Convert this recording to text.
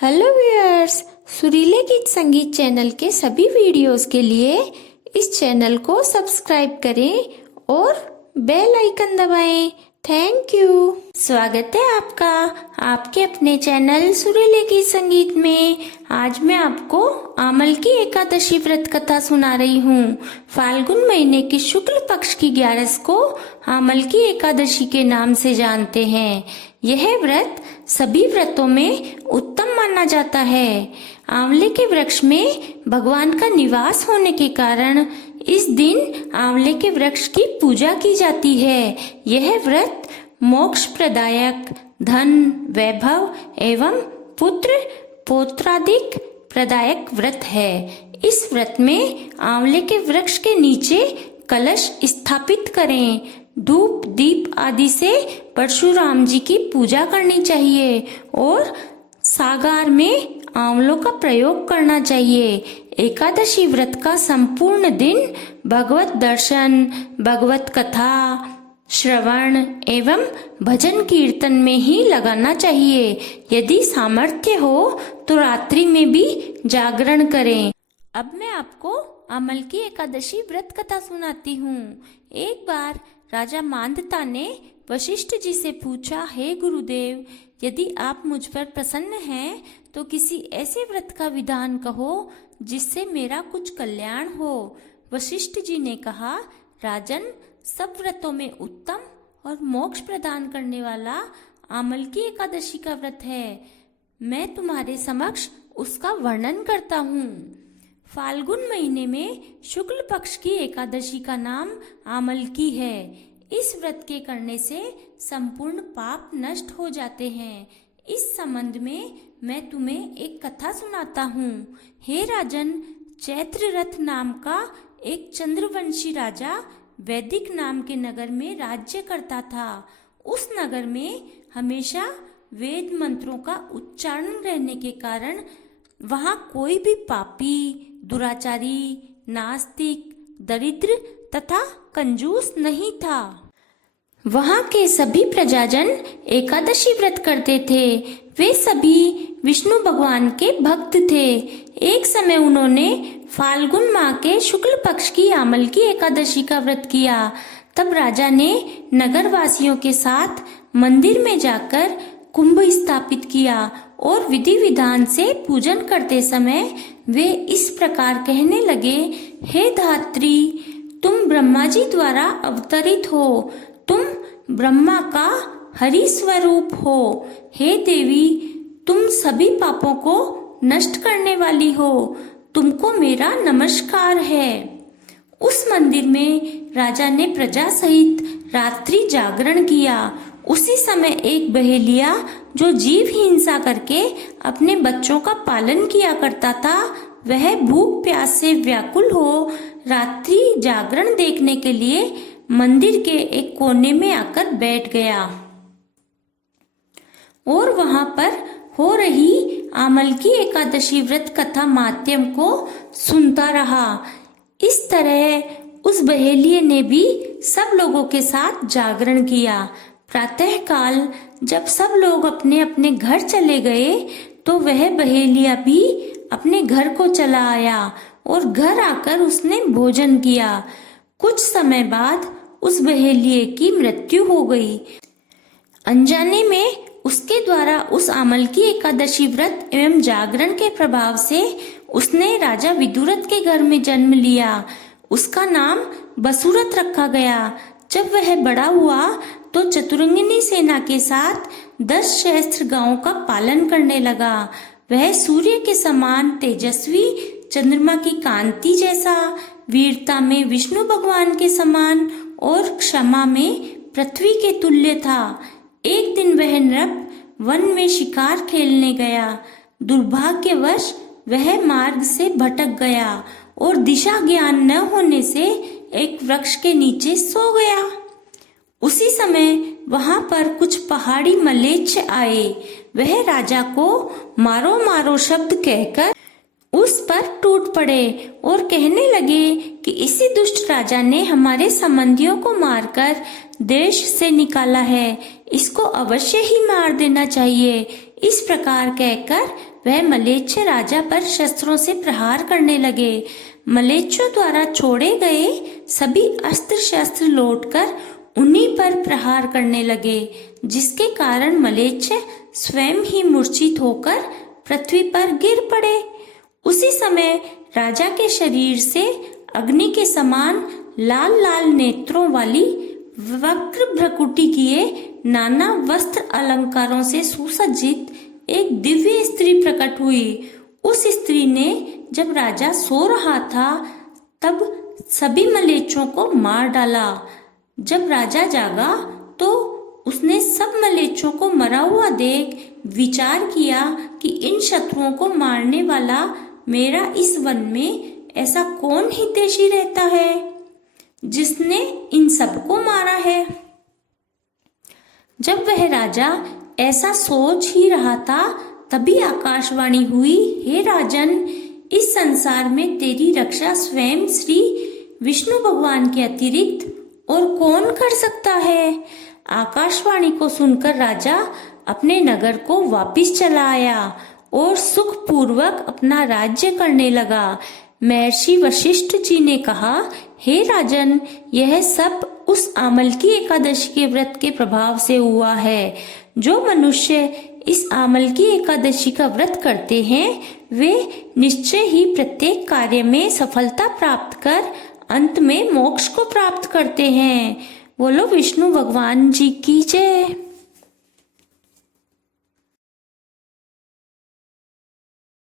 Hello viewers, सुरीले गीत संगीत channel के सभी वीडियोस के लिए इस चैनल को सब्सक्राइब करें और बेल आइकन दबाएं। Thank you. स्वागत है आपका आपके अपने चैनल सुरीले गीत संगीत में। आज मैं आपको आमल की एकादशी व्रत कथा सुना रही हूँ। फाल्गुन महीने की शुक्ल पक्ष की 11 को आमल की एकादशी के नाम से जानते हैं। यह व्रत सभी व्रतों में उत्तम माना जाता है। आंवले के वृक्ष में भगवान का निवास होने के कारण इस दिन आंवले के वृक्ष की पूजा की जाती है। यह व्रत मोक्ष प्रदायक, धन, वैभव एवं पुत्र पौत्रादिक प्रदायक व्रत है। इस व्रत में आंवले के वृक्ष के नीचे कलश स्थापित करें। धूप दीप आदि से परशुराम जी की पूजा करनी चाहिए और सागार में आंवलों का प्रयोग करना चाहिए। एकादशी व्रत का संपूर्ण दिन भगवत दर्शन, भगवत कथा, श्रवण एवं भजन कीर्तन में ही लगाना चाहिए। यदि सामर्थ्य हो तो रात्रि में भी जागरण करें। अब मैं आपको आमल की एकादशी व्रत कथा सुनाती हूँ। एक बार राजा मांदता ने वशिष्ठ जी से पूछा, हे गुरुदेव, यदि आप मुझ पर प्रसन्न हैं तो किसी ऐसे व्रत का विधान कहो जिससे मेरा कुछ कल्याण हो। वशिष्ठ जी ने कहा, राजन, सब व्रतों में उत्तम और मोक्ष प्रदान करने वाला आमल की एकादशी का व्रत है। मैं तुम्हारे समक्ष उसका वर्णन करता हूँ। फाल्गुन महीने में शुक्ल पक्ष की एकादशी का नाम आमल की है। इस व्रत के करने से संपूर्ण पाप नष्ट हो जाते हैं। इस संबंध में मैं तुम्हें एक कथा सुनाता हूँ। हे राजन, चैत्र रथ नाम का एक चंद्रवंशी राजा वैदिक नाम के नगर में राज्य करता था। उस नगर में हमेशा वेद मंत्रों का उच्चारण रहने के कारण वहाँ कोई भी पापी, दुराचारी, नास्तिक, दरिद्र तथा कंजूस नहीं था। वहाँ के सभी प्रजाजन एकादशी व्रत करते थे। वे सभी विष्णु भगवान के भक्त थे। एक समय उन्होंने फाल्गुन माह के शुक्ल पक्ष की आमल की एकादशी का व्रत किया। तब राजा ने नगर वासियों के साथ मंदिर में जाकर कुंभ स्थापित किया और विधि विधान से पूजन करते समय वे इस प्रकार कहने लगे, हे धात्री, तुम ब्रह्मा जी द्वारा अवतरित हो। तुम ब्रह्मा का हरि स्वरूप हो। हे देवी, तुम सभी पापों को नष्ट करने वाली हो। तुमको मेरा नमस्कार है। उस मंदिर में राजा ने प्रजा सहित रात्रि जागरण किया। उसी समय एक बहेलिया जो जीव हिंसा करके अपने बच्चों का पालन किया करता था, वह भूख प्यास से व्याकुल हो रात्रि जागरण देखने के लिए मंदिर के एक कोने में आकर बैठ गया और वहां पर हो रही आमल की एकादशी व्रत कथा माध्यम को सुनता रहा। इस तरह उस बहेलिये ने भी सब लोगों के साथ जागरण किया। प्रातः काल जब सब लोग अपने अपने घर चले गए तो वह बहेलिया भी अपने घर को चला आया और घर आकर उसने भोजन किया। कुछ समय बाद उस बहेलिये की मृत्यु हो गई। अनजाने में उसके द्वारा उस आमल की एकादशी व्रत एवं जागरण के प्रभाव से उसने राजा विदुरथ के घर में जन्म लिया। उसका नाम बसुरथ रखा गया। जब वह बड़ा हुआ तो चतुरंगिनी सेना के साथ 10 सहस्त्र गांवों का पालन करने लगा। वह सूर्य के समान तेजस्वी, चंद्रमा की कांति जैसा, वीरता में विष्णु भगवान के समान और क्षमा में पृथ्वी के तुल्य था। एक दिन वह नृप वन में शिकार खेलने गया। दुर्भाग्यवश वह मार्ग से भटक गया और दिशा ज्ञान न होने से एक वृक्ष के नीचे सो गया। उसी समय वहां पर कुछ पहाड़ी मलेच्छ आए। वह राजा को मारो मारो शब्द कहकर उस पर टूट पड़े और कहने लगे कि इसी दुष्ट राजा ने हमारे संबंधियों को मारकर देश से निकाला है, इसको अवश्य ही मार देना चाहिए। इस प्रकार कहकर वह म्लेच्छ राजा पर शस्त्रों से प्रहार करने लगे। म्लेच्छों द्वारा छोड़े गए सभी अस्त्र शस्त्र लौटकर उन्हीं पर प्रहार करने लगे, जिसके कारण म्लेच्छ स्वयं ही मूर्छित होकर पृथ्वी पर गिर पड़े। उसी समय राजा के शरीर से अग्नि के समान लाल लाल नेत्रों वाली वक्र भ्रकुटी किए नाना वस्त्र अलंकारों से सुसज्जित एक दिव्य स्त्री प्रकट हुई। उस स्त्री ने जब राजा सो रहा था तब सभी म्लेच्छों को मार डाला। जब राजा जागा तो उसने सब म्लेच्छों को मरा हुआ देख विचार किया कि इन शत्रुओं को मारने वाला मेरा इस वन में ऐसा कौन हितैषी रहता है जिसने इन सबको मारा है। जब वह राजा ऐसा सोच ही रहा था तभी आकाशवाणी हुई, हे राजन, इस संसार में तेरी रक्षा स्वयं श्री विष्णु भगवान के अतिरिक्त और कौन कर सकता है। आकाशवाणी को सुनकर राजा अपने नगर को वापिस चला आया और सुख पूर्वक अपना राज्य करने लगा। महर्षि वशिष्ठ जी ने कहा, हे राजन, यह सब उस आमलकी एकादशी के व्रत के प्रभाव से हुआ है। जो मनुष्य इस आमलकी एकादशी का व्रत करते हैं वे निश्चय ही प्रत्येक कार्य में सफलता प्राप्त कर अंत में मोक्ष को प्राप्त करते हैं। बोलो विष्णु भगवान जी की जय।